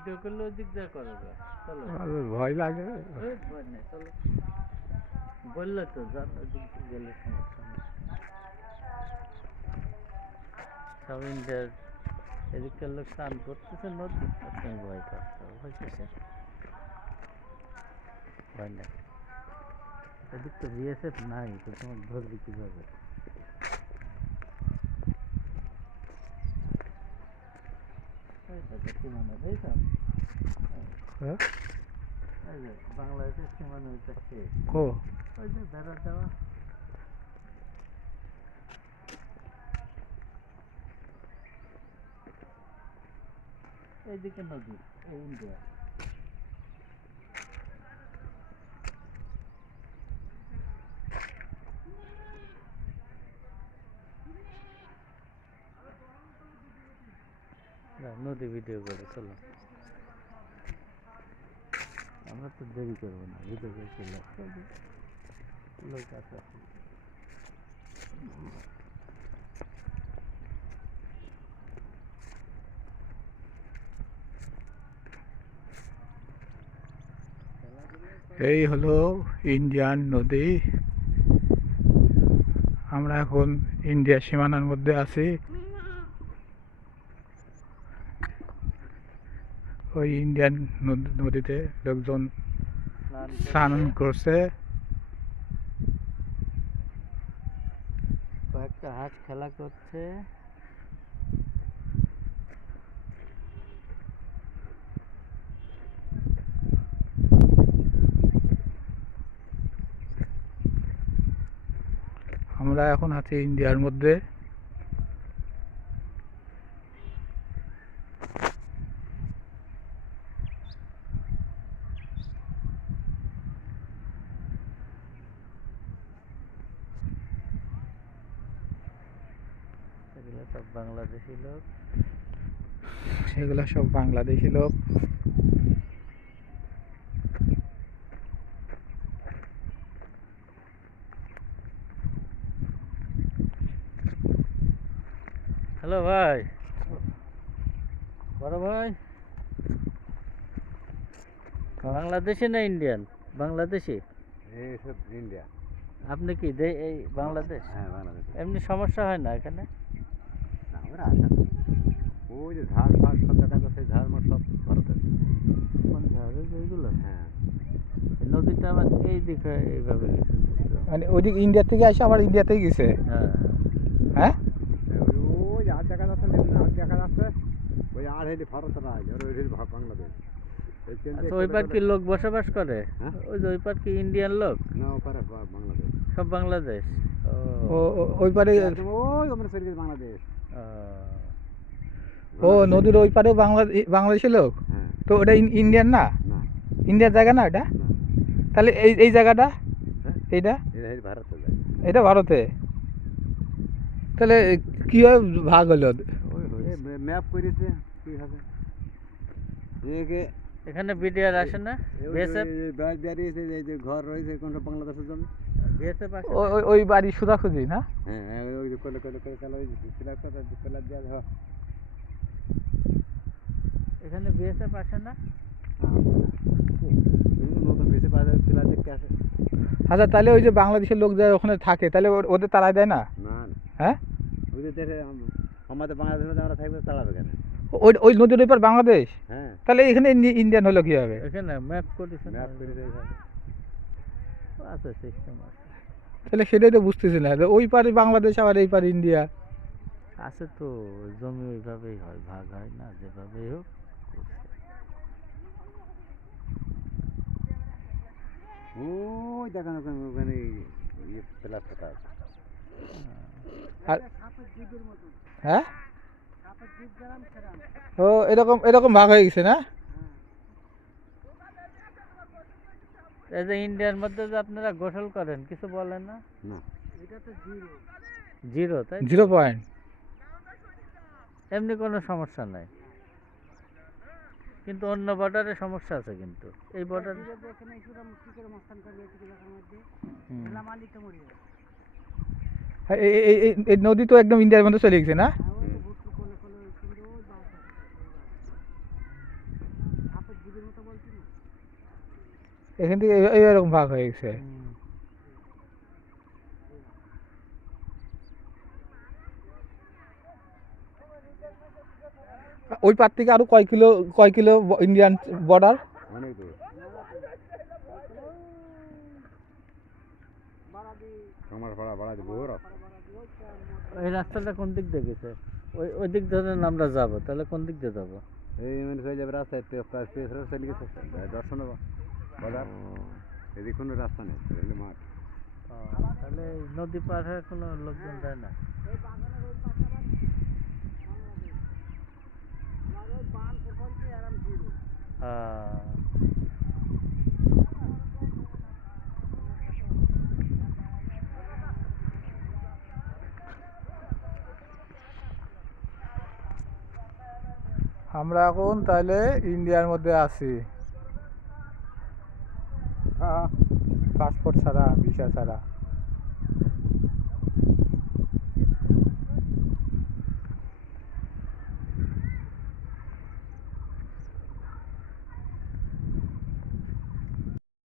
Video করলে ওই দিক দিয়ে করো গা। চলো ভয় লাগে। ভয় নেই, চলো। বললে তো যান ওই দিক দিয়ে গেলে সমস্যা নেই। সব ইন্ডিয়ার এদিককার লোক স্নান করতেছে নদী, আর তুমি ভয় পাচ্ছ। ভয় কিসের? ভয় নেই। এদিক তো বিএসএফ নাই, তো তোমাকে ধরবে কিভাবে? সীমানা দেখো, হ্যাঁ এই যে বাংলাদেশের সীমানা ওইটা শেষ। ও ওই যে বেড়া দেওয়া, এইদিকে নদী, এই ইন্ডিয়া। নদী ভিডিও করে চলো, আমরা তো দেরি করবো না, ভিডিও করে চলে লোক আছে। এই হলো ইন্ডিয়ান নদী। আমরা এখন ইন্ডিয়ার সীমানার মধ্যে আছি। ওই ইন্ডিয়ান নদীতে লোকজন স্নান করছে। কয়েকটা হাঁস খেলা করছে। আমরা এখন আছি ইন্ডিয়ার মধ্যে। এগুলো সব বাংলাদেশি লোক। সেগুলো সব বাংলাদেশি লোক। হ্যালো ভাই, বড় ভাই, বাংলাদেশি না ইন্ডিয়ান? বাংলাদেশি। এই সব ইন্ডিয়া। আপনি কি এই বাংলাদেশ? হ্যাঁ, বাংলাদেশ। এমনি সমস্যা হয় না এখানে? না, আমরা আসা না। ওই যে ঝাড় ফাড় সব দেখা যাচ্ছে, ঝাড় মাঠ সব ভারতের। কোন ঝাড়ে এইগুলো? হ্যাঁ, এই নদীটা আবার এই দিকে এইভাবে গেছে। মানে ওইদিক ইন্ডিয়া থেকে আসে আবার ইন্ডিয়াতেই গেছে। হ্যাঁ হ্যাঁ ওই আর দেখা যাচ্ছে না, আর দেখা যাচ্ছে ওই আর হেলি ভারতের আইল, আর ওই হেলি বাংলাদেশ। আচ্ছা, ওই পার কি লোক বসবাস করে? হ্যাঁ? ওই যে ওই পার কি ইন্ডিয়ান লোক? না, ওপারে বাংলাদেশ। সব বাংলাদেশ। ও ওই পারে। একদম ওই আমরা শরীর বাংলাদেশ। ও নদীর ওই পারে বাংলাদেশি লোক। হ্যাঁ। তো ওটা ইন্ডিয়ান না? না, ইন্ডিয়ার জায়গা না এটা? না। তাহলে এই এই জায়গাটা, হ্যাঁ? এইটা এটা হেলি ভারতের যায়। এটা ভারতে। তাহলে কীভাবে ভাগ হলো? ম্যাপ করেছে কি হবে একে। এখানে বিডিআর আসে না? বিএসএফ বেরিয়েছে, এই যে ঘর রয়েছে কোনটা বাংলাদেশের জমি। বিএসএফ আসে? ওই বাড়ি সুদাখুঁজি না? হ্যাঁ, ওই যে কলে কলে করে চালা, ওই পিলার দেওয়া হয়। এখানে বিএসএফ আসে না? নতুন বেশি বাজার পিলার দেখতে আসে। আচ্ছা, তাহলে ওই যে বাংলাদেশের লোক যারা ওখানে থাকে, তাহলে ওদের তাড়ায় দেয় না? না, হ্যাঁ, ওই যে দেশে আমাদের বাংলাদেশের মধ্যে আমরা থাকবে, তাড়াবে কেন? ওই ওই নদীর ওই পার বাংলাদেশ। হ্যাঁ, তাহলে এখানে ইন্ডিয়ান হলো কীভাবে? এখানে ম্যাপ করেছে না? ম্যাপ করেছে এইভাবে। আছে, সিস্টেম আছে। তাহলে সেটাই তো বুঝতেছি না, ওই পারে বাংলাদেশ আবার এই পারে ইন্ডিয়া। আছে তো, জমি ওইভাবেই হয়, ভাগ হয় না, যেভাবেই হোক করছে। ওই দেখানো ওখানে পিলার পোতা আছে। আর হ্যাঁ, ও এরকম এরকম ভাগ হয়ে গেছে না? এই যে ইন্ডিয়ার মধ্যে যে আপনারা গোসল করেন, কিছু বলেন না? না, এটা তো জিরো, তাই 0 পয়েন্ট। এমনি কোনো সমস্যা নাই, কিন্তু অন্য বর্ডারে সমস্যা আছে। কিন্তু এই বর্ডার এই নদী তো একদম ইন্ডিয়ার মধ্যে চলে গেছে না? এখান থেকে এরকম ভাগ হয়ে গেছে। ওই পার থেকে আরো কয় কিলো ইন্ডিয়ান বর্ডার? অনেক দূর আমার পাড়া বাড়াতে বহু রাস্তা। এই রাস্তাটা কোন দিক দিয়ে গেছে? ওই দিক ধরে আমরা যাবো, তাহলে কোন দিক দিয়ে যাবো? এই মানে চলে যাবে রাস্তায় চলে গেছে দর্শন বাজার, এদিকে কোনো রাস্তা নেই, রেলে মাঠ। তাহলে এই নদী পার হয়ে কোনো লোকজন যায় না? হ্যাঁ। আমরা এখন তাহলে ইন্ডিয়ার মধ্যে আছি, হ্যাঁ পাসপোর্ট ছাড়া, ভিসা ছাড়া।